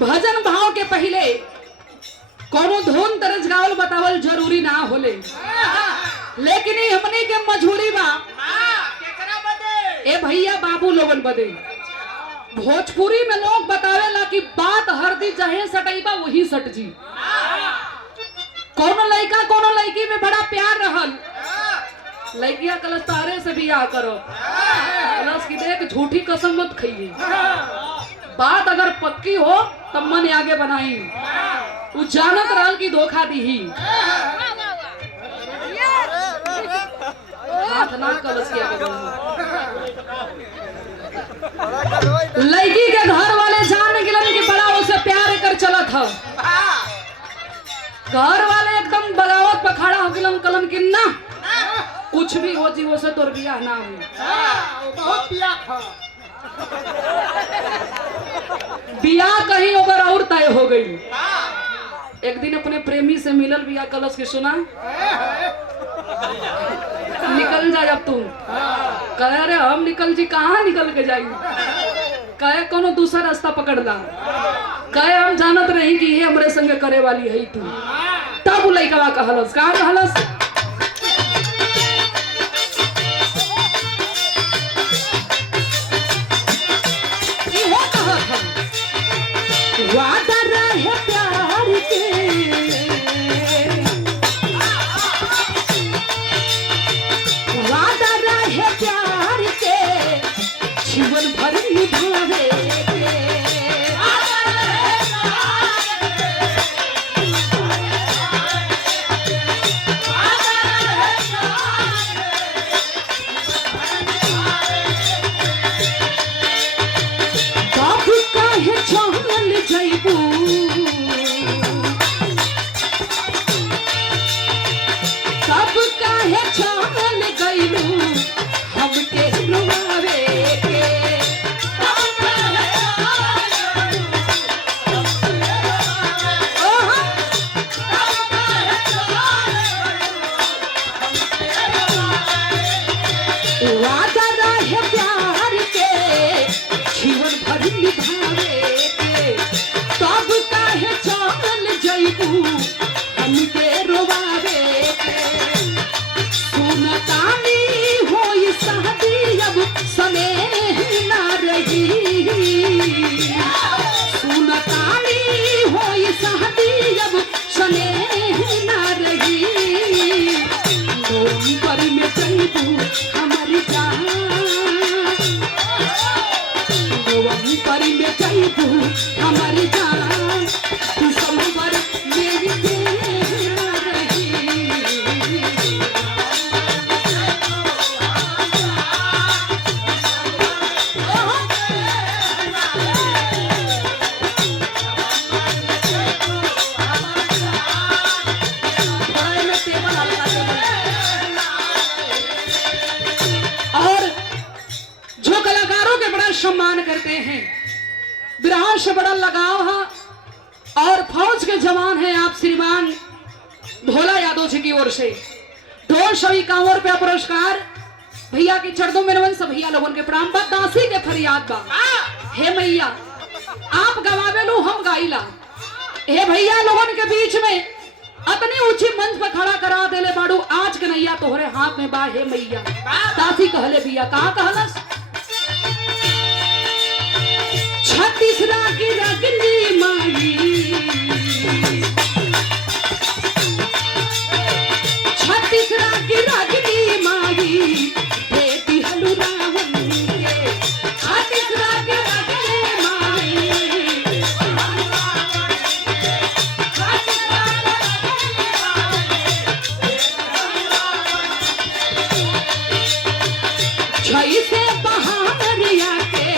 भजन भाव के पहले कोनो धुन तरज गावल बतावल जरूरी ना होले, लेकिन हमने के मजबूरी बा ए भैया बाबू लोगन बदे। भोजपुरी में लोग बतावेला कि बात हरदी जहे सटईबा वही सट जी। कोनो लड़का कोनो लड़की में बड़ा प्यार रहल, लड़किया कलश तारे से बियाह करो, कलश की देख झूठी कसम मत खाइए, बात अगर पक्की हो तब मन आगे बनाई। वो जानत रहल की धोखा दी ही हाथ ना कलश के आगे लड़की के घर वाले जान गिलन की बड़ा उसे प्यार कर चला था। घर वाले एकदम बगावत पर खड़ा हो गिलन कलन की ना कुछ भी हो जी वो से तोर बियाह ना हो। बहुत बियाह कहीं ओकर और तय हो गई। एक दिन अपने प्रेमी से मिलल बियाह कलश के सुना निकल जा जब तुम कहे अरे हम निकल जी कहाँ निकल के जाई, कहे कोनो दूसरा रास्ता पकड़ ला, कहे हम जानत रही कि ये हमरे संग करे वाली है तू। तब लइकवा कहलस का कहलस इहो कहत हम वादा रहे प्यार के प्यार के जीवन भर निभावे बाबू काहे चल जइबू सब काहे चल गइलू हमके रुवावे के वादा रहे प्यार के जीवन भर निभावे के सब काहे चल जइबू हमके रुवावे के सुनतानी होई शादी अब स्नेह ना रही, सुनतानी होई शादी अब स्नेह ना रही। नवंबर में जइबू हमारी जान, नवंबर में जइबू हमारी जान, दिसंबर में देह ना रही। सम्मान करते हैं, बिरहा से बड़ा लगाव है और फौज के जवान हैं आप श्रीमान भोला यादव जी की ओर से ढोल सभी कांवर पे पुरस्कार भैया की चढ़दो मेनवन सब भैया लोगों के प्रणाम बा दासी के फरियाद बा। हे मैया आप गवावे लो हम गाइला, हे भैया लोगों के बीच में अपनी ऊंची मंच पर खड़ा करा देले बाड़ू आज के नैया तोहरे हाथ में बा। हे मैया दासी कहले भैया कहा कहलस छत्तीसगढ़ की रगनी माई, छत्तीसगढ़ की रगनी माई बेटी हलू रावण के, छत्तीसगढ़ की रगनी माई छई से बहारिया के,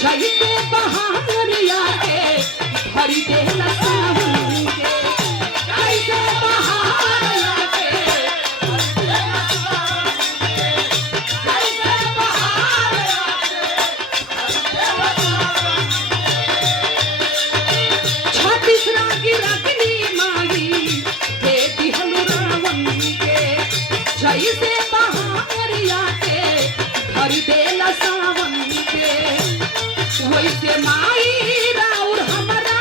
छई से बहारिया के भरी दे सावन के, छई से बहारिया के छई से बहारिया के छत्तीसगढ़ की रगनी माई बेटी हलू रावण के, छई से बहारिया के भरी दे सावन के। वैसे माई राउर हमारा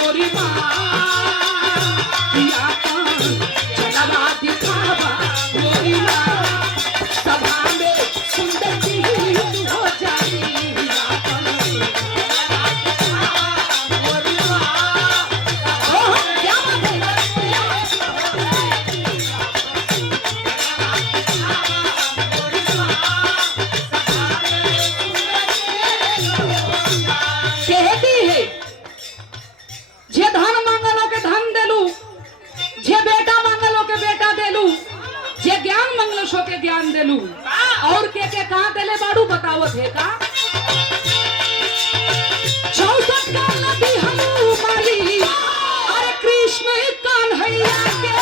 मोरी माँ चलवा दिखावा मोरी माँ सभा में सुंदर की हो जाई मोरी माँ। ओह क्या बात है। कहती है जे धन मांगलो के धन देलू, जे बेटा मांगलो के बेटा देलू, जे ज्ञान मांगलो सो के ज्ञान देलू। और के कहां देले बाड़ू बतावत है का 64 का नदी हनुमाली अरे कृष्ण कान्हैया के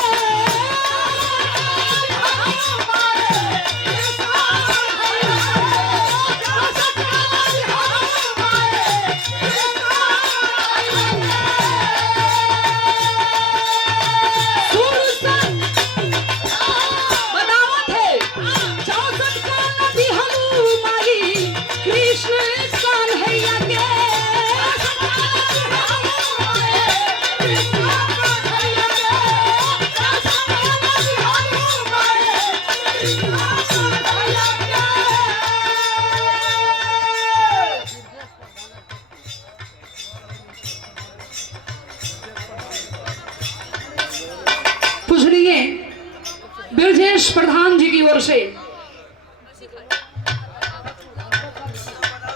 पूजनीय ब्रजेश प्रधान जी की ओर से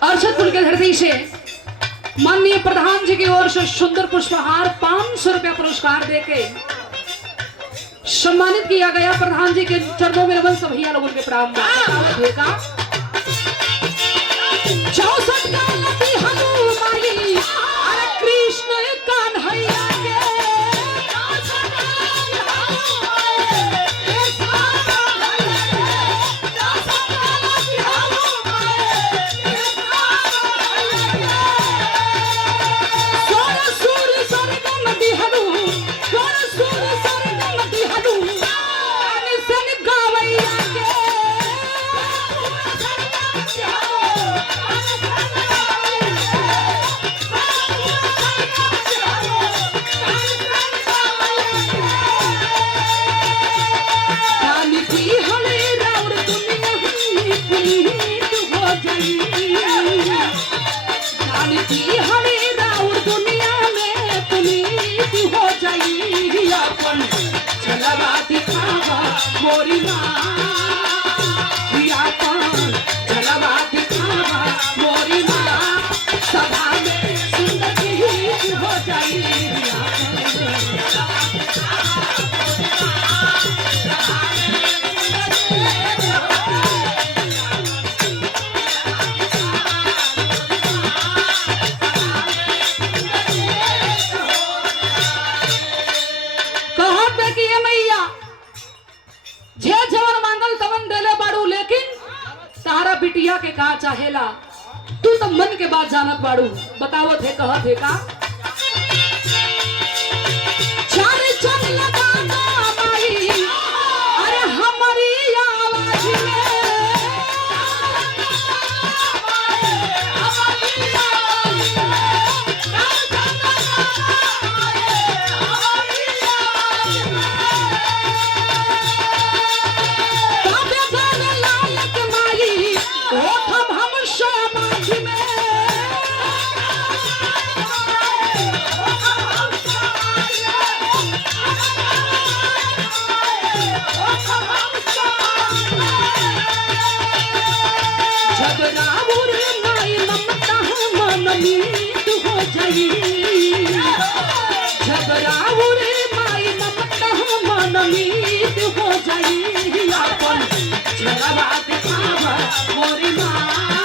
अर्षदपुर के धरती से माननीय प्रधान जी की ओर से सुंदर पुष्पहार 500 रुपया पुरस्कार देके सम्मानित किया गया। प्रधान जी के चरणों में नमन सभैया लोगों के प्रणाम। 64 का नदी हनुमाली अरे कृष्ण कान्हैया मोरी माँ जलवा दिखावा मोरी माँ सभा में सुंदर की हो जाई बिटिया के का चाहेला तू तो मन के बात जानत बाड़ू। बतावत है कहत है का चार चन लगाना माई अरे हमारी आवाज में मोरी माँ